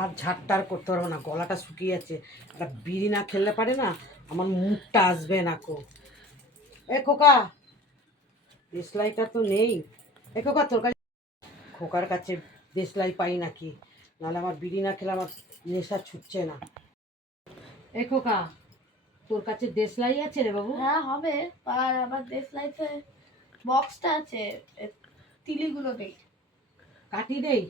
আর ঝাড়টার করতে পারবো না, গলাটা শুকিয়ে যাচ্ছে। একটা বিড়ি না খেললে পারে না, আমার মুখটা আসবে না কো। এ খোকা, দেশলাইটা তো নেই। এ খোকা, তোর কাছে খোকার কাছে দেশলাই পাই নাকি, নাহলে আমার বিড়ি না খেলে আমার নেশা ছুটছে না। এ খোকা, তোর কাছে দেশলাই আছে রে বাবু? হ্যাঁ হবে, আর আমার দেশলাইতে বক্সটা আছে, তিলিগুলো নেই। কাটি দেই?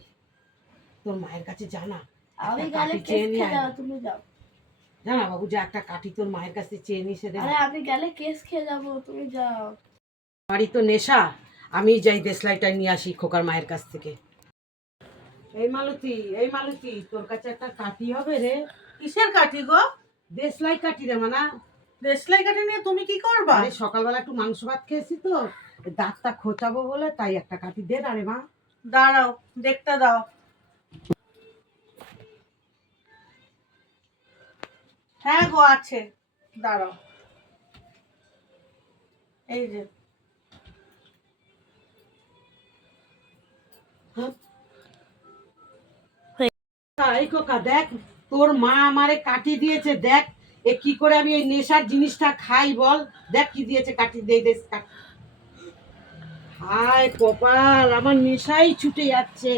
তোর মায়ের কাছে জানা, আমি একটা গেলে কাঠি কেস চেয়ে নিয়ে খেয়ে আয় যাও, না। তুমি যাও। জানা বাবু, যে একটা কাঠি তোর মায়ের কাছে চেয়ে নিয়ে এসে দে না। আরে আমি গেলে কেস খেয়ে যাবো, তুমি যাও। আমারই তো নেশা, আমি যাই দেশলাইটা নিয়ে আসি খোকার মায়ের কাছ থেকে। এই মালতী, এই মালতী, তোর কাছে একটা কাঠি হবে রে? কিসের কাঠি গো? দেশলাই কাঠি রে মানা। দেশলাই কাঠি নিয়ে তুমি কি করবা? আরে সকালবেলা একটু মাংস ভাত খেয়েছি তো, দাঁতটা খোঁচাবো বলে, তাই একটা কাঠি দে না রে মা। দাঁড়াও, দেখতে দাও। হ্যাঁ গো, আছে, দাঁড়াও। এই যে। এই খোকা দেখ, তোর মা আমারে কাঠি দিয়েছে, দেখ এ কি করে আমি এই নেশার জিনিসটা খাই বল। দেখ কি দিয়েছে, কাঠি দে দে কাঠি। হায় কপাল, আমার নেশাই ছুটে যাচ্ছে।